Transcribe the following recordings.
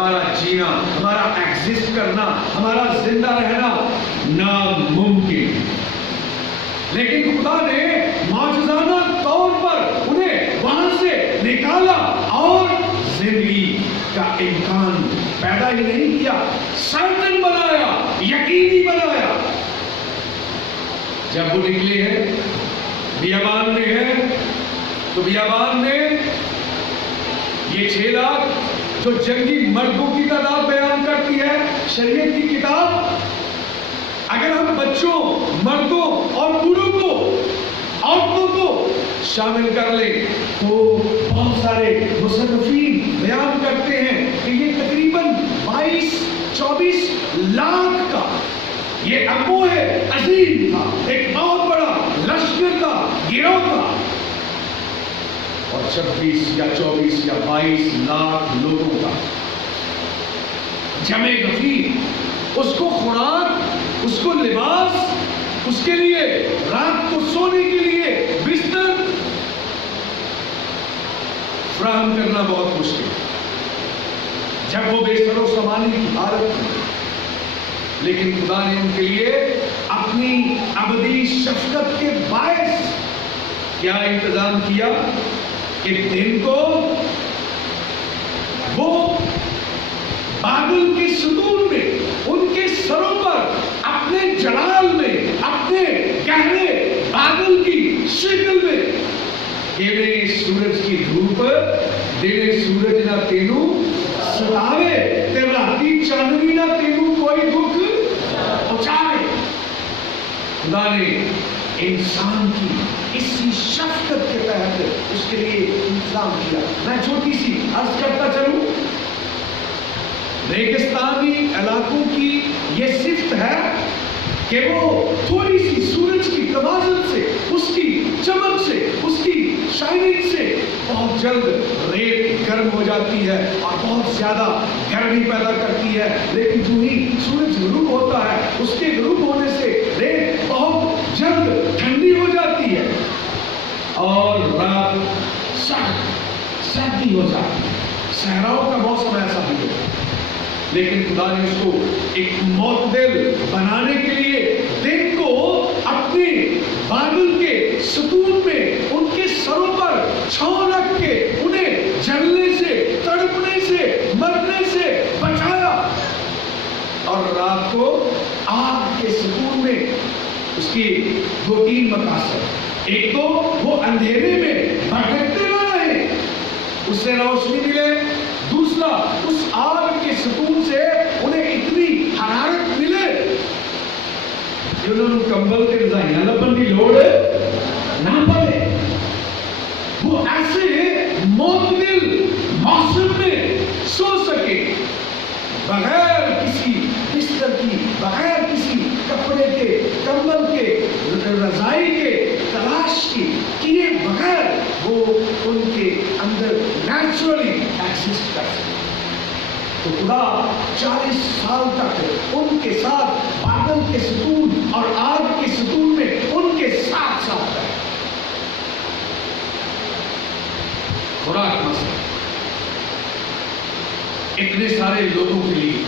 ہمارا جینا، ہمارا ایگزسٹ کرنا، ہمارا زندہ رہنا ناممکن. لیکن خدا نے معجزانہ طور پر انہیں وہاں سے نکالا اور زندگی کا امکان پیدا ہی نہیں کیا، سرٹن بنایا، یقینی بنایا. جب وہ نکلے ہیں بیابان میں ہیں تو بیابان میں یہ 6 لاکھ جو جنگی مردوں کی تعداد بیان کرتی ہے شریعت کی کتاب، اگر ہم بچوں، مردوں اور بوڑھوں کو، عورتوں کو شامل کر لیں تو بہت سارے مصنفین بیان کرتے ہیں کہ یہ تقریباً 22-24 لاکھ کا یہ اموہ عظیم تھا، ایک بہت بڑا لشکر تھا، گروہ تھا. اور 26 یا 24 یا 22 لاکھ لوگوں کا جمع غفیر، اس کو خوراک، اس کو لباس، اس کے لیے رات کو سونے کے لیے بستر فراہم کرنا بہت مشکل. جب وہ بے سر و سامانی کی حالت میں، لیکن خدا نے ان کے لیے اپنی ابدی شفقت کے باعث کیا انتظام کیا کہ دن کو وہ بادل کے ستون میں ان کے سروں پر اپنے جلال میں، اپنے گہرے بادل کی شکل میں دینے سورج کی دھوپ، دینے سورج نہ تینو ستاوے، تے راتی چاندنی نہ تینو کوئی دکھ پہنچائے. خدا نے انسان کی اسی شفقت کے تحت اس کے لیے انتظام کیا. میں چھوٹی سی عرض کرتا چلوں، ریگستانی علاقوں کی یہ صفت ہے کہ وہ تھوڑی سی سورج کی توازن سے، اس کی چمک سے، اس کی شائننگ سے بہت جلد ریت گرم ہو جاتی ہے اور بہت زیادہ گرمی پیدا کرتی ہے. لیکن جو ہی سورج غروب ہوتا ہے، اس کے غروب ہونے سے ریت بہت جلد ٹھنڈی ہو جاتی ہے اور رات سردی ہو جاتی ہے. صحراؤں کا موسم ایسا بھی ہوتا ہے. لیکن خدا نے اس کو ایک معتدل بنانے کے لیے دن کو اپنے بادل کے ستون میں ان کے سروں پر چھاؤں رکھ کے انہیں جلنے سے، تڑپنے سے، مرنے سے بچایا، اور رات کو آگ کے ستون میں اس کی 2-3 مقاصد. ایک تو وہ اندھیرے میں بھٹکتے نہ رہے، اس سے روشنی ملے. دوسرا، اس آگ کے ستون سے انہیں اتنی حرارت ملے کہ انہوں نے کمبل کے رضائیاں لبن کی لوڑ نہ پڑے. وہ ایسے معتدل موسم میں سو سکے، بغیر کسی بستر کی، بغیر کسی کپڑے کے، کمبل کے، رضائی کے تلاش کیے بغیر وہ ان کے اندر نیچرلی ایگزسٹ کر سکے. تو خدا 40 سال تک ان کے ساتھ بادل کے ستون اور آگ کے ستون میں ان کے ساتھ ساتھ رہے. خوراک مسئلہ اتنے سارے لوگوں کے لیے،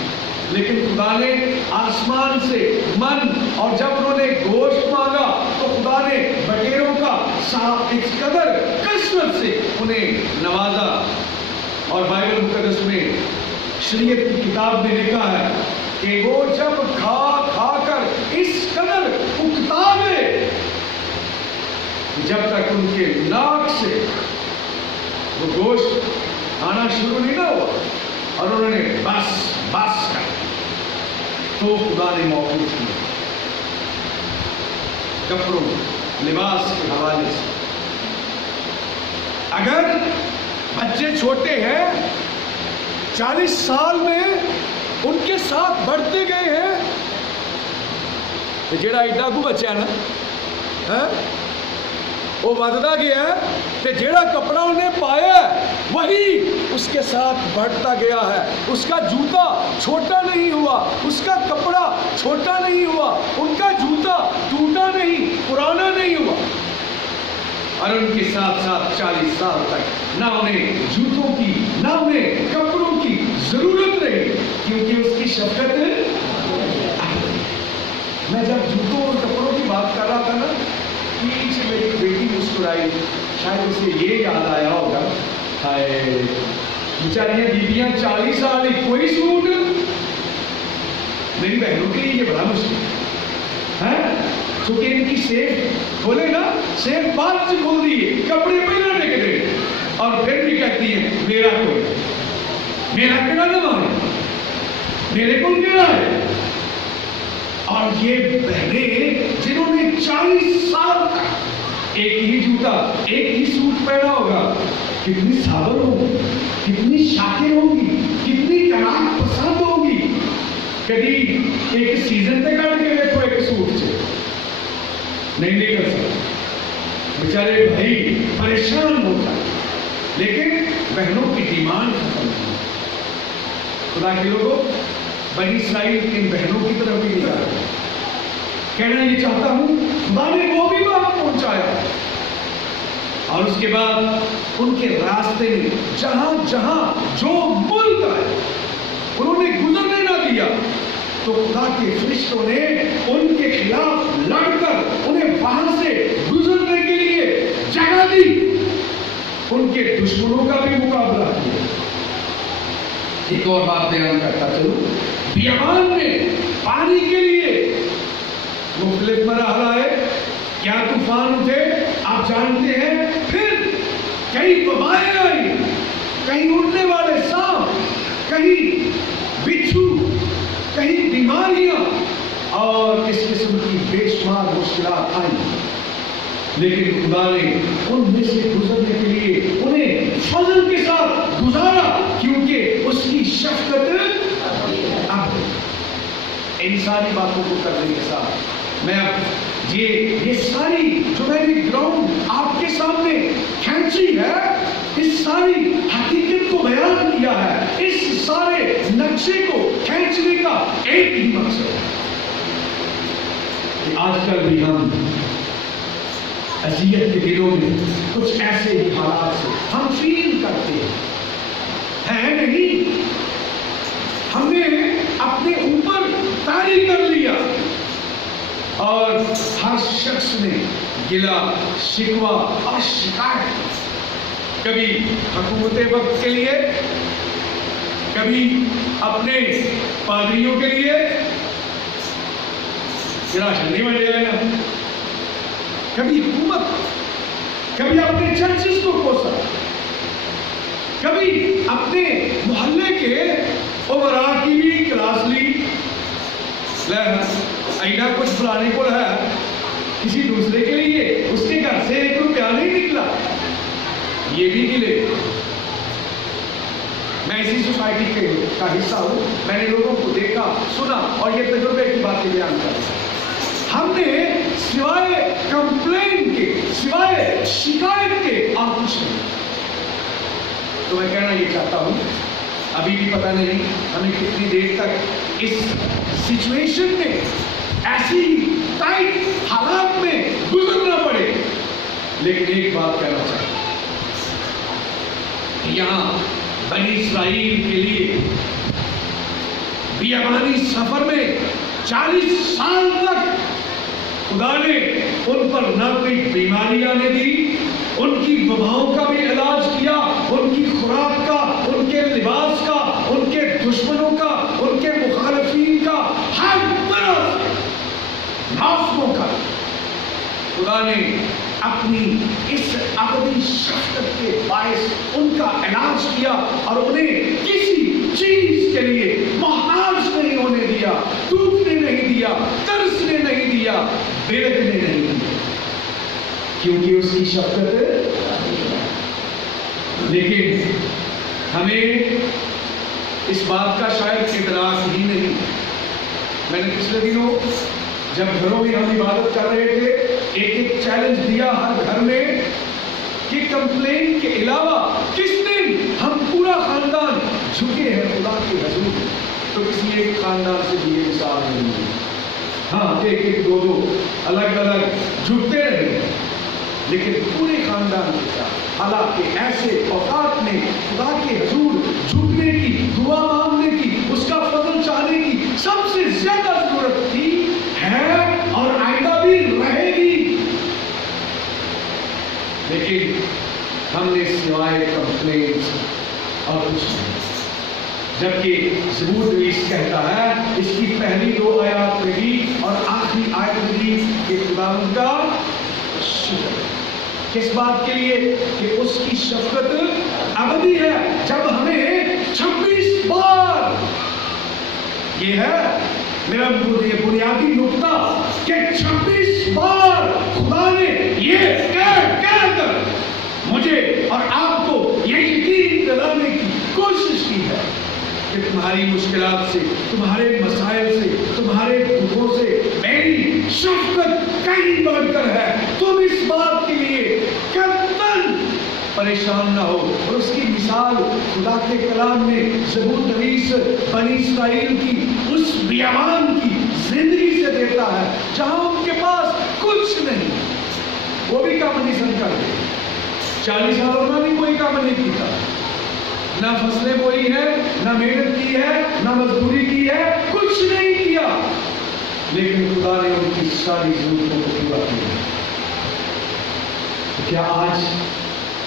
لیکن خدا نے آسمان سے من، اور جب انہوں نے گوشت مانگا تو خدا نے بٹیروں کا اس قدر کثرت سے انہیں نوازا. اور بائبل مقدس میں شریعت کی کتاب میں لکھا ہے کہ وہ جب کھا کھا کر اس قدر اکتا گئے جب تک ان کے ناک سے وہ گوشت آنا شروع نہیں نہ ہوا اور انہوں نے بس کر تو خدا نے موقوف کیا کپڑوں، لباس کے حوالے سے. اگر بچے چھوٹے ہیں 40 سال میں ان کے ساتھ بڑھتے گئے ہیں، جڑا ایڈا کو بچہ ہے نا وہ بڑھتا گیا ہے، تے جڑا کپڑا انہیں پایا ہے وہی اس کے ساتھ بڑھتا گیا ہے. اس کا جوتا چھوٹا نہیں ہوا، اس کا کپڑا چھوٹا نہیں ہوا، ان کا جوتا ٹوٹا نہیں، پرانا نہیں ہوا. اور ان کے ساتھ ساتھ 40 سال تک نہ انہیں جوتوں کی، نہ انہیں کپڑوں کی ضرورت رہی. کیونکہ اس کی شفقت. میں جب جوتوں اور کپڑوں کی بات کر رہا تھا نا، پیچھے میری بیٹی مسکرائی. شاید اسے یہ یاد آیا ہوگا، ہائے بیچاریاں بیویاں 40 سال کوئی سوٹ. میری بہنوں کے لیے یہ بڑا مشکل ہے، چونکہ ان کی سیف کھولے نا، سیف بات سے کھول دیے، کپڑے پہنانے کے دے، اور پھر بھی کہتی ہیں میرا کوئی، میرا کیڑا نہ ہے، میرے کو کیڑا ہے. اور یہ بہنیں جنہوں نے 40 سال تک ایک ہی جوتا ایک ہی سوٹ پہنا ہوگا، کتنی صابر ہوگی، کتنی شاکر ہوگی، کتنی قناعت پسند ہوگی. کبھی ایک سیزن پہ کٹ کے دیکھو ایک سوٹ سے نہیں کر سکتے، بیچارے بھائی پریشان ہوتا ہے. لیکن بہنوں کی ڈیمانڈ ختم نہیں. خدا کے لوگوں، بنی اسرائیل ان بہنوں کی طرف بھی نہیں آ رہا. کہنا یہ چاہتا ہوں خدا نے وہ بھی بات پہنچایا، اور اس کے بعد ان کے راستے میں جہاں جہاں جو ملک آئے انہوں نے گزرنے نہ دیا. تو خدا کے فرشتوں نے ان کے خلاف لڑ کر انہیں وہاں سے گزرنے کے لیے جگہ دی. ان کے دشمنوں کا بھی مقابلہ کیا. ایک اور بات بیان کرتا چلوں، بیابان میں پانی کے لیے مختلف مراحل آئے. کیا طوفان اٹھے آپ جانتے ہیں. پھر کئی وبائیں آئی، کہیں اڑنے والے سانپ، کہیں بچھو، کہیں بیماریاں، اور اس قسم کی بے شمار مشکلات آئیں. لیکن خدا نے ان میں سے گزرنے کے لیے انہیں فضل کے ساتھ گزارا، کیونکہ اس کی شفقت اب ان ساری باتوں کو کرنے کے ساتھ میں اب یہ ساری جو میں نے گراؤنڈ آپ کے سامنے کھینچی ہے، اس ساری حقیقت کو بیان کیا ہے، اس سارے نقشے کو کھینچنے کا ایک ہی مقصد ہے کہ آج کل بھی ہم اذیت کے دنوں میں کچھ ایسے ہی حالات سے ہم فیل کرتے ہیں نہیں. ہم نے اپنے اوپر طاری کر لیا، اور ہر شخص نے گلا شکوہ اور شکایت، کبھی حکومت وقت کے لیے، کبھی اپنے پادریوں کے لیے راشن نہیں بن جائے گا، کبھی حکومت، کبھی اپنے چرچز کو کوسا، کبھی اپنے محلے کے عمراء کی بھی کلاس لی. اینا کچھ فلانے کو ہے کسی دوسرے کے لیے، اس کے گھر سے 1 روپیہ نہیں نکلا، یہ بھی گلے. میں اسی سوسائٹی کا حصہ ہوں، میں نے لوگوں کو دیکھا سنا اور یہ تجربے کی باتیں بیان کر. ہم نے سوائے کمپلین کے، سوائے شکایت کے اور کچھ نہیں. تو میں کہنا یہ چاہتا ہوں، ابھی بھی پتہ نہیں ہمیں کتنی دیر تک اس سچویشن میں، ایسی ٹائٹ حالات میں گزرنا پڑے. لیکن ایک بات کہنا چاہتا ہوں، یہاں بنی اسرائیل کے لیے بیابانی سفر میں 40 سال تک خدا نے ان پر نہ کوئی بیماری آنے دی، ان کی وباؤں کا بھی علاج کیا، ان کی خوراک کا، ان کے لباس کا، ان کے دشمنوں کا، ان کے مخالفین کا، ہر طرف موسموں کا خدا نے اپنی اس ابدی شفقت کے باعث ان کا علاج کیا، اور انہیں کسی چیز کے لیے محتاج نہیں ہونے دیا، ٹوٹنے نہیں دیا، ترسنے نہیں دیا، بیٹھنے نہیں دیا، کیونکہ اس کی شفقت. لیکن ہمیں اس بات کا شاید ادراک ہی نہیں. میں نے پچھلے دنوں جب گھروں میں ہم عبادت کر رہے تھے، ایک چیلنج دیا ہر گھر میں کہ کمپلین کے علاوہ کس دن ہم پورا خاندان جھکے ہیں خدا کے حضور. تو کسی ایک خاندان سے بھی یہ مثال نہیں ہوئی. ہاں، ایک دو الگ الگ جھکتے رہے، لیکن پورے خاندان کے ساتھ. حالانکہ ایسے اوقات میں خدا کے حضور جھکنے کی، دعا مانگنے کی، اس کا فضل سوائے کمپلینس اور کچھ نہیں. جبکہ زبور نویس کہتا ہے اس کی پہلی 2 آیات میں بھی اور آخری آیت میں بھی کہ خداوند کا شکر. کس بات کے لیے؟ کہ اس کی شفقت ابدی ہے. جب ہمیں 26 بار، یہ ہے میرا بنیادی نقطہ، کہ 26 بار خدا نے یہ کہہ کر مجھے اور آپ کو یہ یقین دلانے کی کوشش کی ہے کہ تمہاری مشکلات سے، تمہارے مسائل سے، تمہارے دکھوں سے میری شفقت کہیں بڑھ کر ہے. تم اس بات کے لیے کتن پریشان نہ ہو. اور اس کی مثال خدا کے کلام میں زبور نویس بنی اسرائیل کی اس بیابان کی زندگی سے دیتا ہے جہاں ان کے پاس کچھ نہیں. وہ بھی کام نہیں کرتے. 40 سالوں میں بھی کوئی کام نہیں کیتا، نہ فصلیں بوئی ہے، نہ محنت کی ہے، نہ مزدوری کی ہے، کچھ نہیں کیا، لیکن خدا نے ان کی ساری ضرورتوں کو پورا کیا. تو کیا آج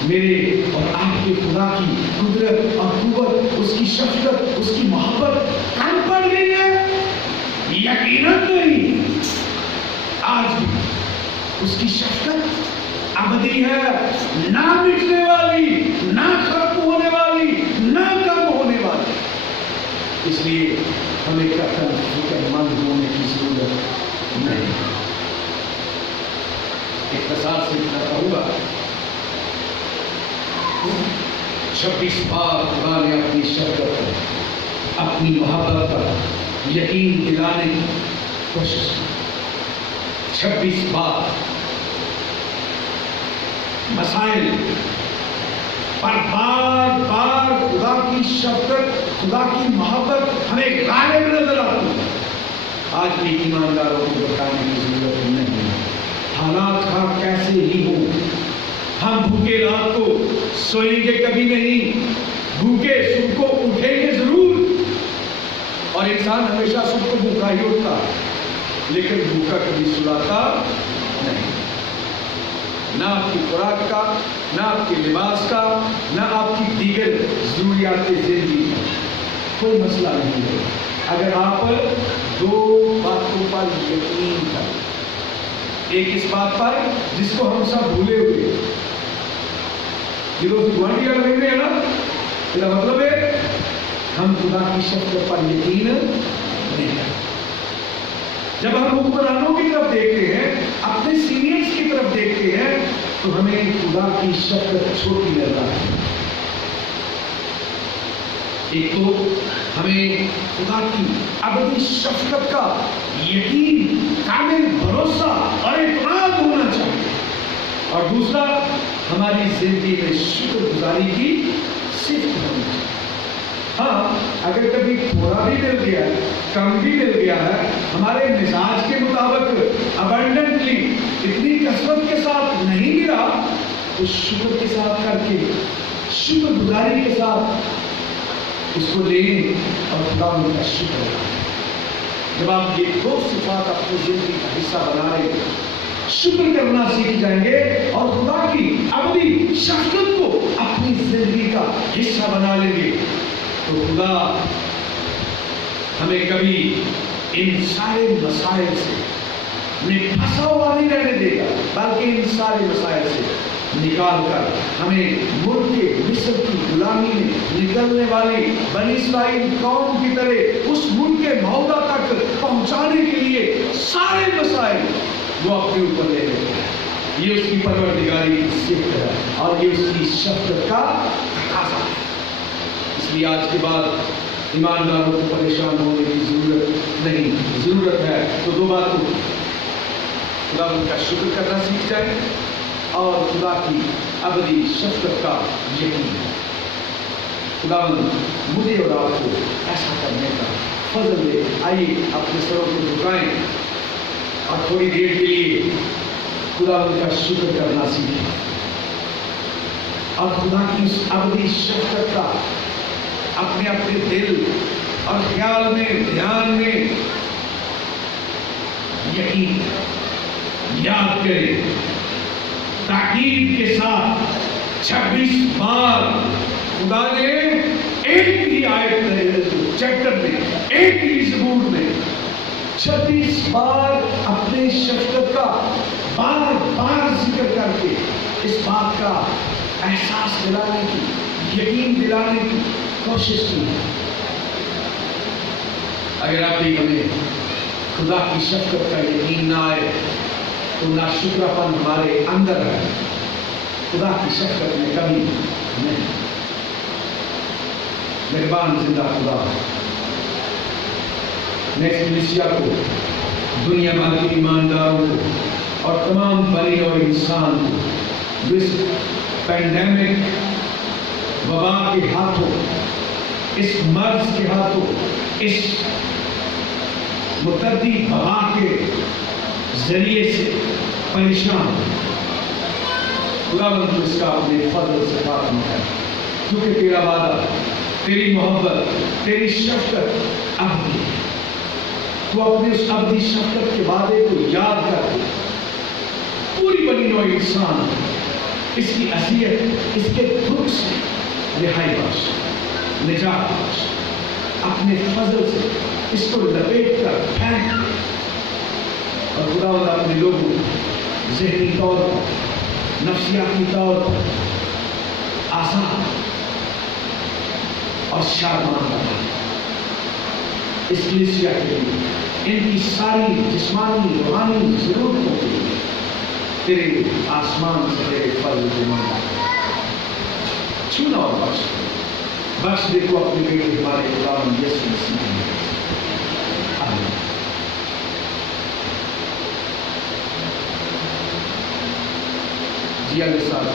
میرے اور آپ کے خدا کی قدرت اور قوت، اس کی شفقت، اس کی محبت کم پڑ گئی ہے؟ یقیناً نہیں. آج بھی اس کی شفقت ابدی ہے، نہ مٹنے والی، نہ ختم ہونے والی، نہ کم ہونے والی. اس لیے ہمیں فکر مند ہونے کی ضرورت نہیں. اختصار سے اتنا کہوں گا، 26 بار خدا نے اپنی شفقت پر، اپنی محبت پر یقین دلانے کی کوشش کی. 26 بار مسائل پر بار بار خدا کی شفقت، خدا کی محبت ہمیں غالب نظر آتی ہے. آج بھی ایمانداروں کو بتانے کی ضرورت نہیں. حالات کا کیسے ہی ہو، ہم بھوکے رات کو سوئیں گے کبھی نہیں، بھوکے صبح کو اٹھیں گے ضرور. اور انسان ہمیشہ صبح کو بھوکا ہی ہوتا، لیکن بھوکا کبھی سلاتا نہیں. نہ آپ کی خوراک کا، نہ آپ کے لباس کا، نہ آپ کی دیگر ضروریات زندگی کا کوئی مسئلہ نہیں ہے اگر آپ 2 باتوں پر یقین کریں. ایک اس بات پر جس کو ہم سب بھولے ہوئے، گوانڈیا لگے ہیں نا، اس کا مطلب ہے ہم خدا کی شفقت پر یقین نہیں کرتے. جب ہم حکمرانوں کی طرف دیکھتے ہیں، اپنے سینئرز کی طرف دیکھتے ہیں، تو ہمیں خدا کی شفقت چھوٹی نظر آتی ہے. ایک تو ہمیں خدا کی ابدی شفقت کا یقین، کامل بھروسہ اور اعتماد ہونا چاہیے، اور دوسرا ہماری زندگی میں شکر گزاری کی صفت ہونی چاہیے. ہاں، اگر کبھی تھوڑا بھی مل گیا ہے، کم بھی مل گیا ہے، ہمارے مزاج کے مطابق ابنڈنٹلی، اتنی کثرت کے ساتھ نہیں ملا، تو شکر کے ساتھ کر کے، شکر گزاری کے ساتھ اس کو لیں اور خدا ان کا شکر کریں. جب آپ یہ 2 صفات اپنی زندگی کا حصہ بنا لیں گے، شکر کرنا سیکھ جائیں گے اور خدا کی ابدی شفقت کو اپنی زندگی کا حصہ بنا لیں گے، تو خدا ہمیں کبھی ان سارے مسائل سے پھنسا ہوا نہیں رہنے دے گا، بلکہ ان سارے مسائل سے نکال کر ہمیں ملک مصر کی غلامی میں نکلنے والی بنی اسرائیل قوم کی طرح اس ملک موعودہ تک پہنچانے کے لیے سارے مسائل وہ اپنے اوپر لے لیتے ہیں. یہ اس کی پروردگاری کی صفت ہے اور یہ اس کی شفقت کا تقاضا ہے. اس لیے آج کے بعد ایمانداروں کو پریشان ہونے کی ضرورت نہیں. ضرورت ہے تو 2 باتوں، خدا ان کا شکر کرنا سیکھ جائے اور خدا کی ابدی شفقت کا یقین. خدا مجھے اور آپ کو ایسا کرنے کا فضل دے. آئیے اپنے سروں کو جھکائیں اور تھوڑی دیر کے لیے خدا ان کا شکر کرنا سیکھیں اور خدا کی اس ابدی شفقت کا اپنے اپنے دل اور خیال میں، دھیان میں یقین یاد کریں. تاکید کے ساتھ 26 بار خدا نے ایک ہی آیت چیپٹر میں، ایک ہی زبور میں 26 بار اپنے شفقت کا بار بار ذکر کر کے اس بات کا احساس دلانے کی، یقین دلانے کی کوشش کی. اگر آپ بھی ہمیں خدا کی شفقت کا یقین نہ آئے تو ناشکرا پن ہمارے اندر ہے. خدا کی شفقت میں کمی نہیں. مہربان زندہ خدا، میں اس کلیسیا کو، دنیا بھر کے ایمانداروں کو اور تمام بنی اور انسان کو جو اس پینڈیمک وبا کے ہاتھوں، اس مرض کے ہاتھوں، اس متعدی وبا کے ذریعے سے پریشان، خدا بند اس کا اپنے فضل سے خاتمہ ہے. کیونکہ تیرا وعدہ، تیری محبت، تیری شفقت ابدی ہے. تو اپنے اس ابدی شفقت کے وعدے کو یاد کر کے پوری بنی نوع انسان اس کی اذیت، اس کے دکھ سے رہائی بخش، نجات بخش. اپنے فضل سے اس کو لپیٹ کر پھینک اور خدا وعدہ اپنے لوگوں ذہنی طور پر، نفسیاتی طور پر آزاد اور شادمان بنا. اس کلیسیا کے لیے، ان کی ساری جسمانی روحانی ضرورتوں کے لیے تیرے آسمان سے تیرے فضل سے مانگا. چھونا اور بخش دے تو اپنے بیٹے ہمارے غلام یسوع مسیح میں. آمین. جی علیہ السلام.